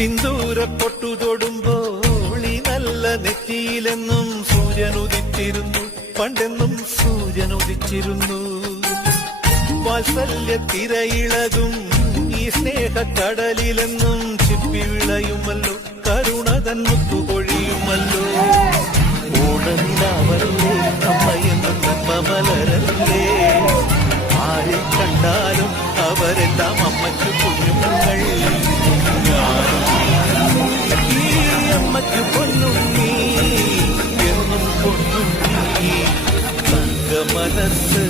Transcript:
സിന്ദൂര പൊട്ടു തൊടുമ്പോൾ ഈ നല്ല നെറ്റിയിലെന്നും സൂര്യനുദിച്ചിരുന്നു, പണ്ടെന്നും സൂര്യനുദിച്ചിരുന്നു. വാത്സല്യ തിരയിളകും ഈ സ്നേഹക്കടലിലെന്നും ചിപ്പി വിളയുമല്ലോ, കരുണതൻ മുത്തുപൊഴിയുമല്ലോ. ഓണനിലാവല്ലേ അമ്മയെന്നും നന്മമലരല്ലേ, ആരെ കണ്ടാലും അവരെല്ലാം അമ്മയ്ക്ക് കുഞ്ഞുങ്ങൾ. ഈ അമ്മയ്ക്ക് പൊന്നുണ്ണി എന്നും പൊന്നുണ്ണി, തങ്ക മനസ്സ്